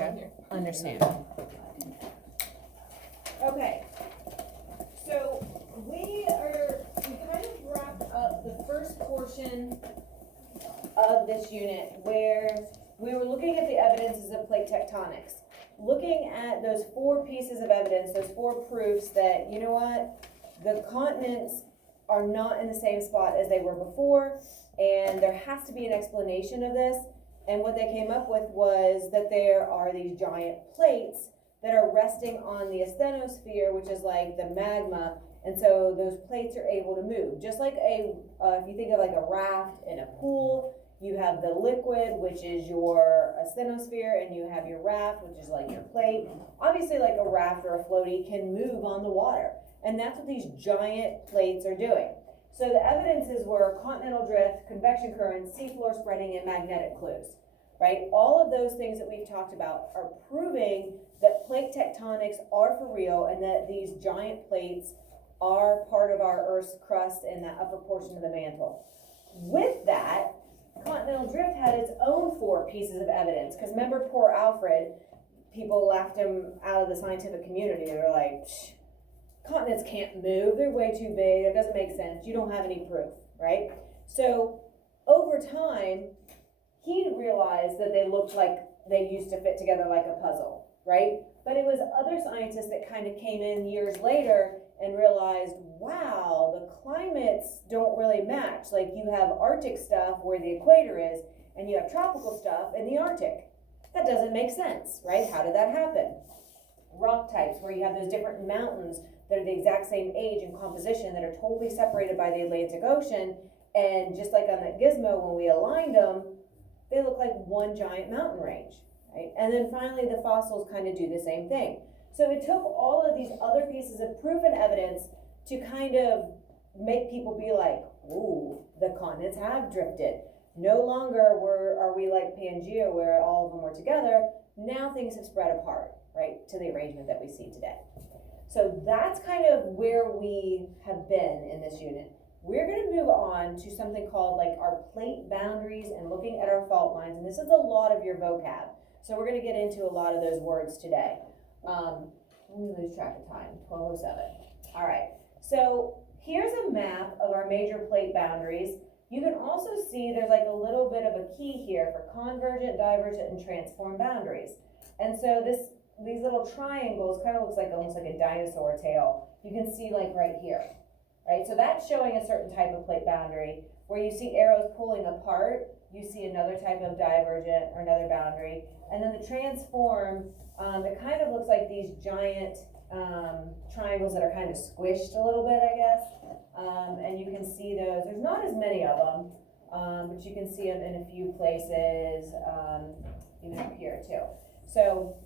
Gotcha. Understand. Okay. So we kind of wrapped up the first portion of this unit where we were looking at the evidences of plate tectonics. Looking at those 4 pieces of evidence, those 4 proofs that, you know what, the continents are not in the same spot as they were before, and there has to be an explanation of this. And what they came up with was that there are these giant plates that are resting on the asthenosphere, which is like the magma, and so those plates are able to move. Just like if you think of like a raft in a pool, you have the liquid, which is your asthenosphere, and you have your raft, which is like your plate. Obviously, like a raft or a floaty can move on the water, and that's what these giant plates are doing. So the evidences were continental drift, convection currents, seafloor spreading, and magnetic clues, right? All of those things that we've talked about are proving that plate tectonics are for real and that these giant plates are part of our Earth's crust in that upper portion of the mantle. With that, continental drift had its own 4 pieces of evidence, because remember poor Alfred, people laughed him out of the scientific community. They were like, continents can't move, they're way too big, it doesn't make sense, you don't have any proof, right? So over time, he realized that they looked like they used to fit together like a puzzle, right? But it was other scientists that kind of came in years later and realized, wow, the climates don't really match. Like you have Arctic stuff where the equator is, and you have tropical stuff in the Arctic. That doesn't make sense, right? How did that happen? Rock types where you have those different mountains that are the exact same age and composition that are totally separated by the Atlantic Ocean, and just like on that gizmo, when we aligned them, they look like one giant mountain range, right? And then finally the fossils kind of do the same thing. So it took all of these other pieces of proof and evidence to kind of make people be like, ooh, the continents have drifted. No longer are we like Pangea where all of them were together. Now things have spread apart, right, to the arrangement that we see today. So that's kind of where we have been in this unit. We're going to move on to something called like our plate boundaries and looking at our fault lines. And this is a lot of your vocab. So we're going to get into a lot of those words today. Let me lose track of time, 12:07. All right, so here's a map of our major plate boundaries. You can also see there's like a little bit of a key here for convergent, divergent, and transform boundaries. And so these little triangles kind of looks like almost like a dinosaur tail. You can see like right here, right? So that's showing a certain type of plate boundary. Where you see arrows pulling apart, you see another type of divergent or another boundary. And then the transform, it kind of looks like these giant triangles that are kind of squished a little bit, I guess. And you can see those. There's not as many of them, but you can see them in a few places, even up here too. So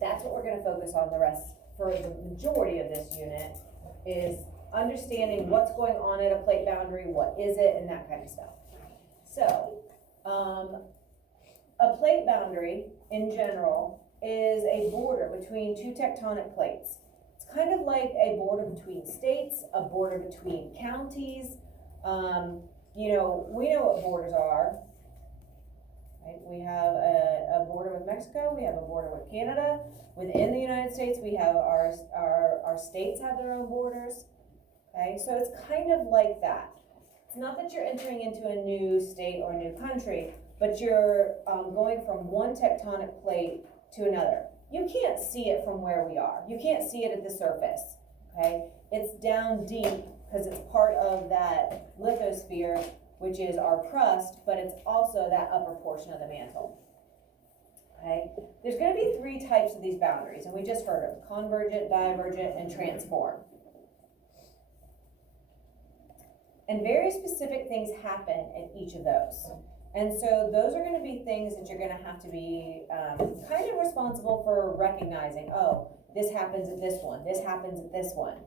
that's what we're going to focus on the rest for the majority of this unit, is understanding what's going on at a plate boundary, what is it, and that kind of stuff. So, a plate boundary in general is a border between 2 tectonic plates. It's kind of like a border between states, a border between counties. We know what borders are. Right? We have a border with Mexico, we have a border with Canada. Within the United States, we have our states have their own borders. Okay, so it's kind of like that. It's not that you're entering into a new state or a new country, but you're going from one tectonic plate to another. You can't see it from where we are. You can't see it at the surface, okay? It's down deep because it's part of that lithosphere, which is our crust, but it's also that upper portion of the mantle, okay? There's going to be 3 types of these boundaries, and we just heard them: convergent, divergent, and transform. And very specific things happen in each of those. And so those are going to be things that you're going to have to be kind of responsible for recognizing. Oh, this happens at this one. This happens at this one.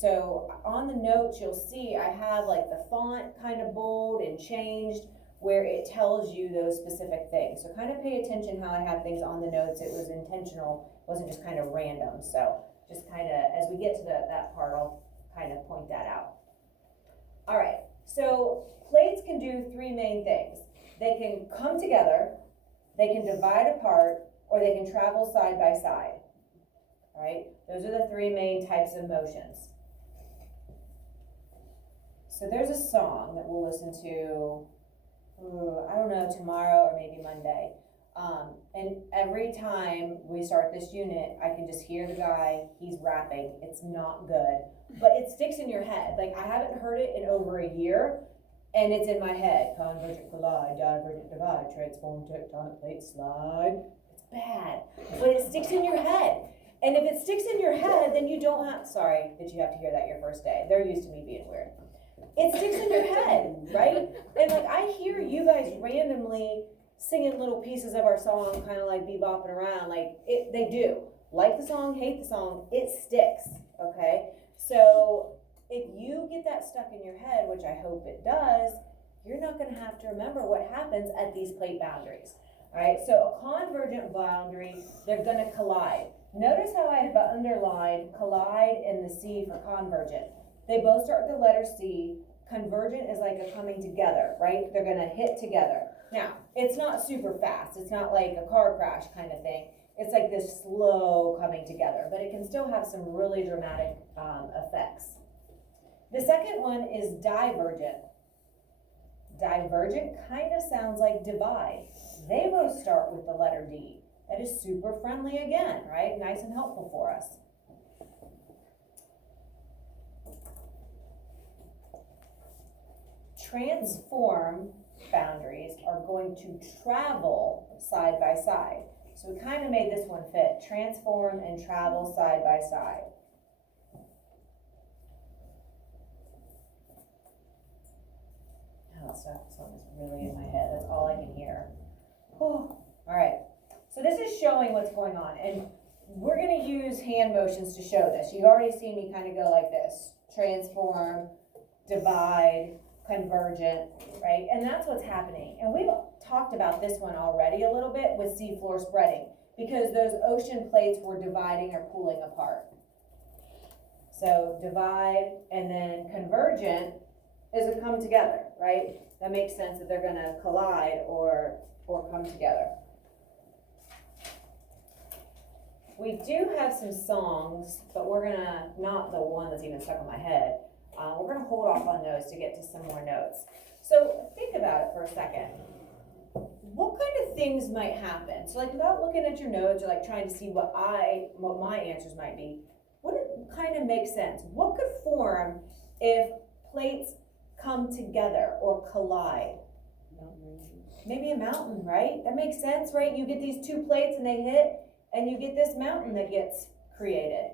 So on the notes, you'll see I have like the font kind of bold and changed where it tells you those specific things. So kind of pay attention how I have things on the notes. It was intentional. It wasn't just kind of random. So just kind of, as we get to that part, I'll kind of point that out. All right, so plates can do 3 main things. They can come together, they can divide apart, or or they can travel side by side, right? Those are the three main types of motions. So there's a song that we'll listen to, I don't know, tomorrow or maybe Monday. And every time we start this unit, I can just hear the guy, he's rapping. It's not good, but it sticks in your head. Like, I haven't heard it in over a year, and it's in my head. Convergent collide, divergent divide, transform, tectonic plate slide. It's bad, but it sticks in your head. And if it sticks in your head, then you don't have, sorry that you have to hear that your first day. They're used to me being weird. It sticks in your head, right? And like, I hear you guys randomly singing little pieces of our song, kind of like bebopping around, like they do. Like the song, hate the song, it sticks, okay? So if you get that stuck in your head, which I hope it does, you're not gonna have to remember what happens at these plate boundaries, all right? So a convergent boundary, they're gonna collide. Notice how I have underlined collide and the C for convergent. They both start with the letter C. Convergent is like a coming together, right? They're gonna hit together. Now, it's not super fast. It's not like a car crash kind of thing. It's like this slow coming together, but it can still have some really dramatic effects. The second one is divergent. Divergent kind of sounds like divide. They both start with the letter D. That is super friendly again, right? Nice and helpful for us. Transform boundaries are going to travel side by side. So we kind of made this one fit. Transform and travel side by side. Oh, that song is really in my head. That's all I can hear. Oh. All right. So this is showing what's going on. And we're going to use hand motions to show this. You've already seen me kind of go like this. Transform, divide, convergent, right? And that's what's happening. And we've talked about this one already a little bit with seafloor spreading, because those ocean plates were dividing or pulling apart. So divide, and then convergent is a come together, right? That makes sense that they're gonna collide or come together. We do have some songs, but we're gonna, not the one that's even stuck in my head. We're gonna hold off on those to get to some more notes. So think about it for a second. What kind of things might happen? So like, without looking at your notes or like trying to see what my answers might be, what kind of makes sense? What could form if plates come together or collide? Maybe a mountain, right? That makes sense, right? You get these two plates and they hit, and you get this mountain that gets created.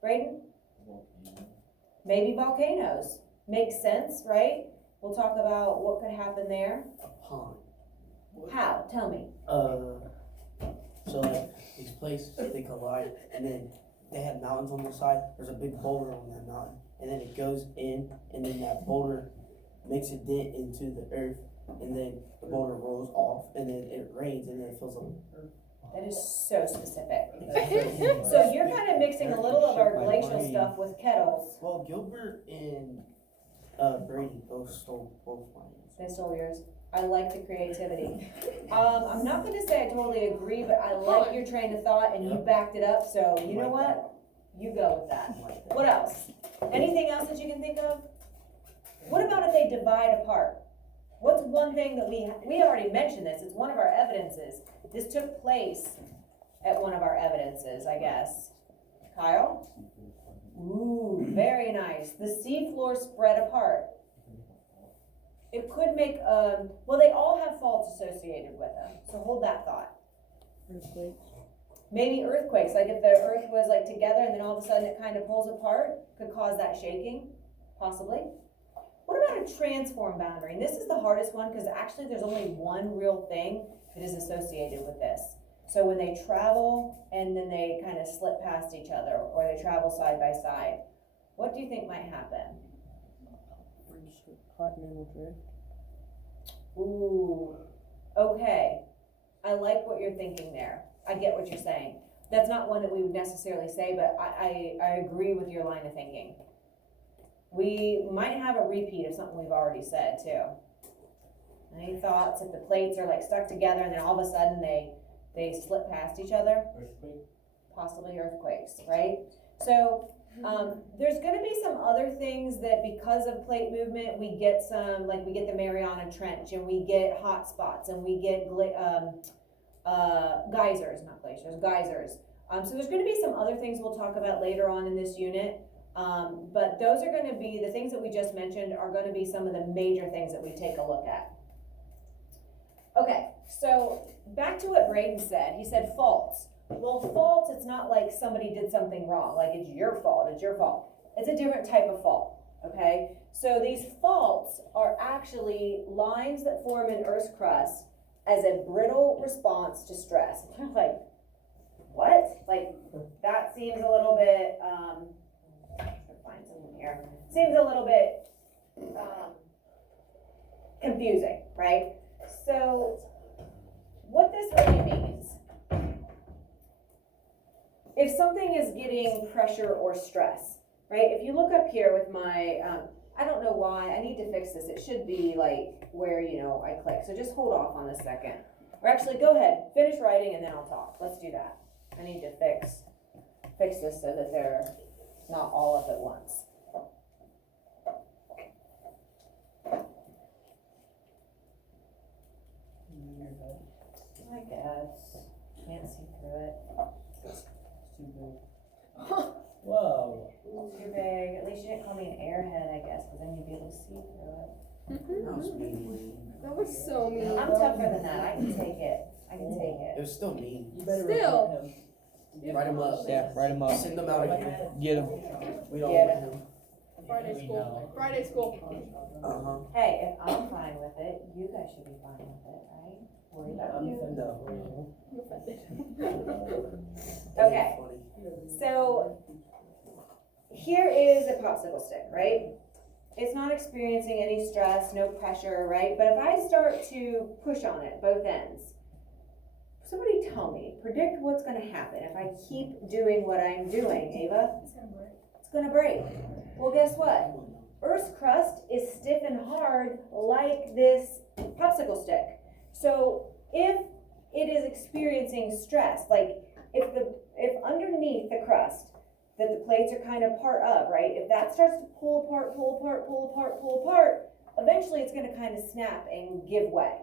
Braden? Maybe volcanoes. Makes sense, right? We'll talk about what could happen there. A pond. How? Tell me. So like these places, they collide, and then they have mountains on the side. There's a big boulder on that mountain, and then it goes in, and then that boulder makes a dent into the earth, and then the boulder rolls off, and then it rains, and then it fills up. That is so specific. So you're kind of mixing a little of our glacial stuff with kettles. Well, Gilbert and Brady both stole both mine. They stole yours. I like the creativity. I'm not going to say I totally agree, but I like your train of thought, and you backed it up. So you know what? You go with that. What else? Anything else that you can think of? What about if they divide apart? What's one thing that we already mentioned this? It's one of our evidences. This took place at one of our evidences, I guess. Kyle? Ooh, very nice. The seafloor spread apart. It could make, well, they all have faults associated with them, so hold that thought. Earthquakes. Maybe earthquakes, like if the earth was like together and then all of a sudden it kind of pulls apart, could cause that shaking, possibly. What about a transform boundary? And this is the hardest one because actually there's only one real thing that is associated with this. So when they travel and then they kind of slip past each other or they travel side by side, what do you think might happen? Continental drift. Ooh, okay. I like what you're thinking there. I get what you're saying. That's not one that we would necessarily say, but I agree with your line of thinking. We might have a repeat of something we've already said too. Any thoughts if the plates are like stuck together and then all of a sudden they they slip past each other, Earthquake? possibly earthquakes, right? So, there's gonna be some other things that because of plate movement, we get some, like we get the Mariana Trench and we get hot spots and we get geysers, not glaciers, geysers. So there's gonna be some other things we'll talk about later on in this unit. But those are gonna be, the things that we just mentioned are gonna be some of the major things that we take a look at. Okay, so back to what Braden said. He said faults. Well, faults, it's not like somebody did something wrong, like it's your fault, it's your fault. It's a different type of fault, okay? So these faults are actually lines that form in Earth's crust as a brittle response to stress. You're like, what? Like, that seems a little bit, find something here. Seems a little bit confusing, right? So what this really means, if something is getting pressure or stress, right? If you look up here with my, I don't know why, I need to fix this. It should be like where, you know, I click. So just hold off on a second. Or actually, go ahead, finish writing and then I'll talk. Let's do that. I need to fix this so that they're not all up at once. I guess. Can't see through it. It's too big. Whoa. Too big. At least you didn't call me an airhead, I guess, because then you'd be able to see through it. That was mean. That was so mean. I'm tougher than that. I can take it. I can take It it. was still mean. You better Still. report him. Write him up. Yeah, write them up. Send them out of here. Get them. We don't Yeah. want him. Friday We school. know. Friday school. Uh-huh. Hey, if I'm fine with it, you guys should be fine with it, right? Worry about I'm you. offended. No. I'm offended. Okay. So here is a popsicle stick, right? It's not experiencing any stress, no pressure, right? But if I start to push on it, both ends, somebody tell me, predict what's gonna happen if I keep doing what I'm doing, Ava? It's gonna break. Well, guess what? Earth's crust is stiff and hard like this popsicle stick. So if it is experiencing stress, like if underneath the crust that the plates are kind of part of, right? If that starts to pull apart, eventually it's gonna kind of snap and give way,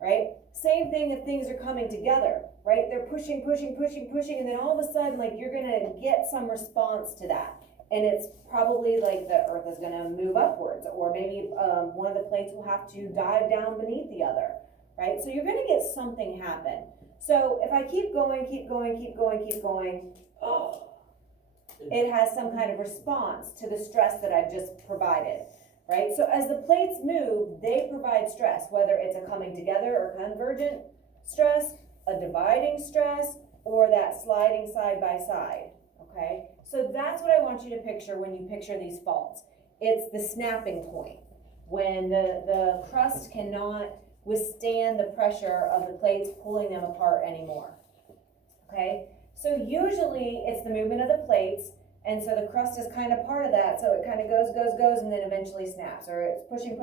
right? Same thing if things are coming together, right? They're pushing, and then all of a sudden, like, you're gonna get some response to that. And it's probably like the earth is gonna move upwards, or maybe one of the plates will have to dive down beneath the other, right? So you're gonna get something happen. So if I keep going, it has some kind of response to the stress that I've just provided, right? So as the plates move, they provide stress, whether it's a coming together or convergent stress, a dividing stress, or that sliding side by side, okay? So that's what I want you to picture when you picture these faults. It's the snapping point, when the crust cannot withstand the pressure of the plates pulling them apart anymore, okay? So usually it's the movement of the plates, and so the crust is kind of part of that, so it kind of goes, and then eventually snaps, or it's pushing,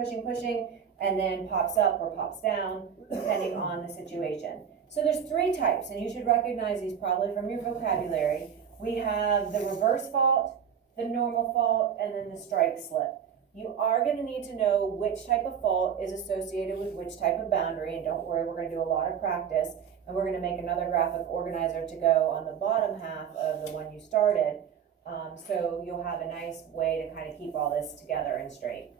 and then pops up or pops down, depending on the situation. So there's three types, and you should recognize these probably from your vocabulary. We have the reverse fault, the normal fault, and then the strike slip. You are going to need to know which type of fault is associated with which type of boundary, and don't worry, we're going to do a lot of practice, and we're going to make another graphic organizer to go on the bottom half of the one you started, so you'll have a nice way to kind of keep all this together and straight.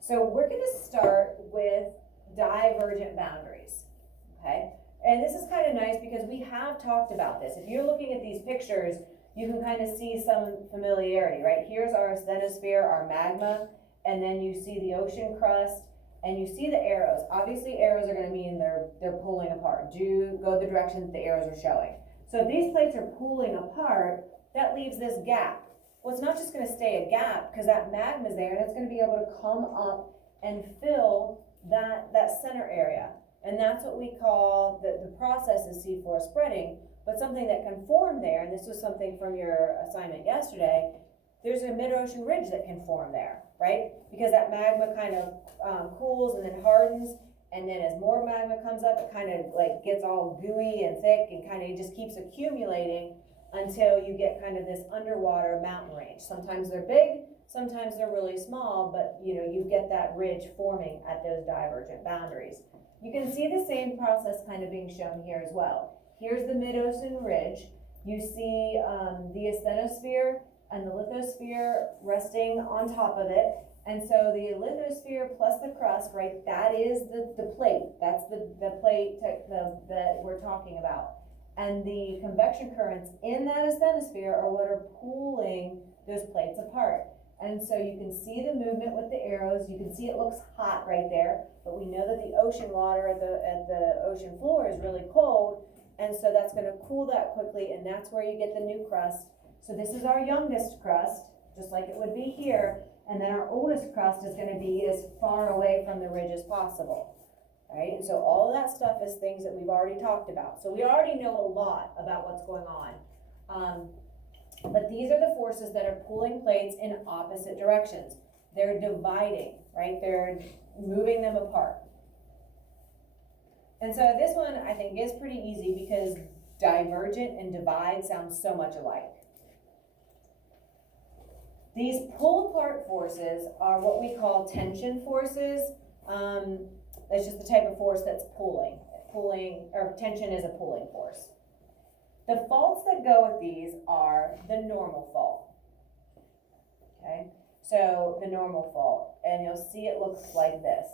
So we're going to start with divergent boundaries, okay? And this is kind of nice because we have talked about this. If you're looking at these pictures, you can kind of see some familiarity, right? Here's our asthenosphere, our magma, and then you see the ocean crust, and you see the arrows. Obviously, arrows are going to mean they're pulling apart. Do go the direction that the arrows are showing. So if these plates are pulling apart, that leaves this gap. Well, it's not just going to stay a gap because that magma is there, and it's going to be able to come up and fill that center area. And that's what we call the process is seafloor spreading. But something that can form there, and this was something from your assignment yesterday, there's a mid-ocean ridge that can form there, right? Because that magma kind of cools and then hardens, And then as more magma comes up, it kind of like gets all gooey and thick and kind of just keeps accumulating until you get kind of this underwater mountain range. Sometimes they're big, sometimes they're really small, but you know, you get that ridge forming at those divergent boundaries. You can see the same process kind of being shown here as well. Here's the mid-ocean ridge. You see the asthenosphere and the lithosphere resting on top of it. And so the lithosphere plus the crust, right, that is the plate. That's the plate that we're talking about. And the convection currents in that asthenosphere are what are pulling those plates apart. And so you can see the movement with the arrows. You can see it looks hot right there, but we know that the ocean water at the ocean floor is really cold. And so that's gonna cool that quickly, and that's where you get the new crust. So this is our youngest crust, just like it would be here. And then our oldest crust is gonna be as far away from the ridge as possible, right? And so all of that stuff is things that we've already talked about. So we already know a lot about what's going on. But these are the forces that are pulling plates in opposite directions. They're dividing, right? They're moving them apart. And so this one I think is pretty easy because divergent and divide sound so much alike. These pull apart forces are what we call tension forces. It's just the type of force that's pulling, or tension is a pulling force. The faults that go with these are the normal fault. Okay, so the normal fault, and you'll see it looks like this.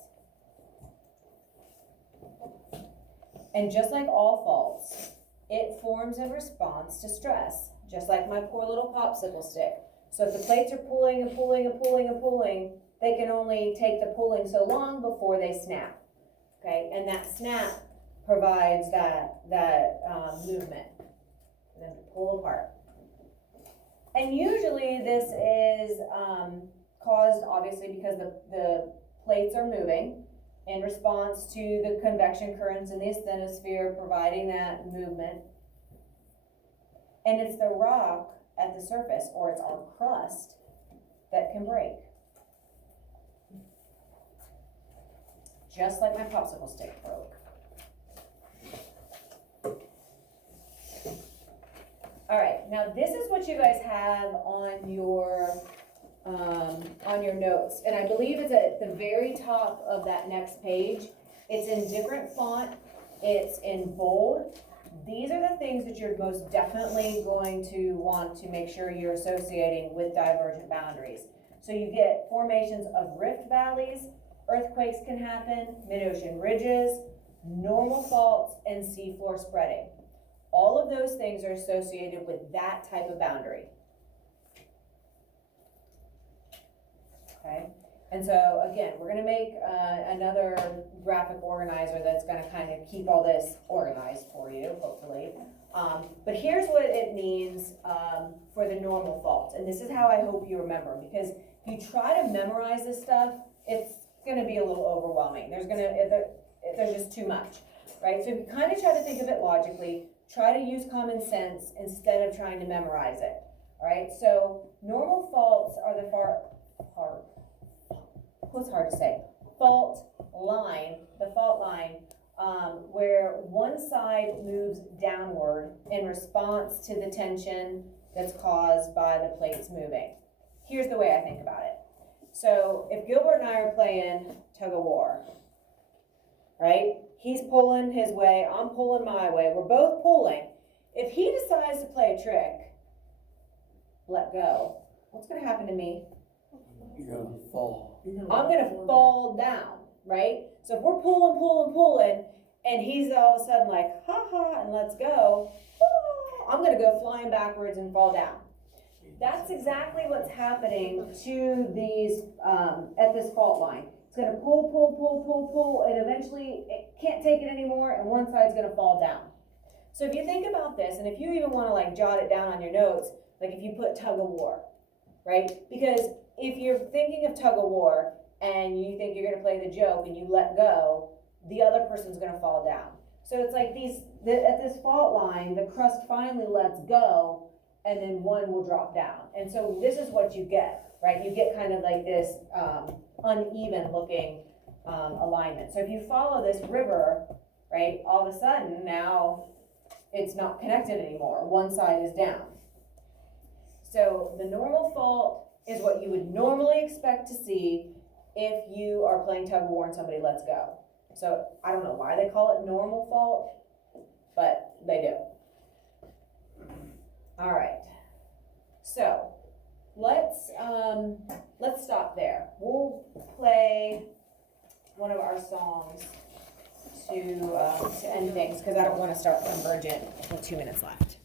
And just like all faults, it forms in response to stress, just like my poor little popsicle stick. So if the plates are pulling and pulling and pulling and pulling, they can only take the pulling so long before they snap. Okay, and that snap provides that movement for them to pull apart. And usually this is caused obviously because the plates are moving in response to the convection currents in the asthenosphere providing that movement. And it's the rock at the surface, or it's our crust, that can break. Just like my popsicle stick broke. All right, now this is what you guys have on your notes, and I believe it's at the very top of that next page. It's in different font, it's in bold. These are the things that you're most definitely going to want to make sure you're associating with divergent boundaries. So you get formations of rift valleys, earthquakes can happen, mid-ocean ridges, normal faults, and seafloor spreading. All of those things are associated with that type of boundary. Okay, and so again, we're gonna make another graphic organizer that's gonna kind of keep all this organized for you, hopefully. But here's what it means for the normal fault. And this is how I hope you remember, because if you try to memorize this stuff, it's gonna be a little overwhelming. There's just too much, right? So if you kind of try to think of it logically, try to use common sense instead of trying to memorize it, all right? So normal faults are the fault line, where one side moves downward in response to the tension that's caused by the plates moving. Here's the way I think about it. So if Gilbert and I are playing tug of war, right? He's pulling his way, I'm pulling my way, we're both pulling. If he decides to play a trick, let go, what's gonna happen to me? You're gonna fall. I'm gonna fall down, right? So if we're pulling, and he's all of a sudden like, ha ha, and let's go, I'm gonna go flying backwards and fall down. That's exactly what's happening to these, at this fault line. It's gonna pull, and eventually it can't take it anymore, and one side's gonna fall down. So if you think about this, and if you even wanna like jot it down on your notes, like if you put tug of war, right? Because if you're thinking of tug of war, and you think you're gonna play the joke, and you let go, the other person's gonna fall down. So it's like at this fault line, the crust finally lets go, and then one will drop down. And so this is what you get, right? You get kind of like this uneven looking alignment. So if you follow this river, right, all of a sudden now it's not connected anymore. One side is down. So the normal fault is what you would normally expect to see if you are playing tug of war and somebody lets go. So I don't know why they call it normal fault, but they do. All right. So let's stop there. We'll play one of our songs to end things because I don't want to start Convergent with 2 minutes left.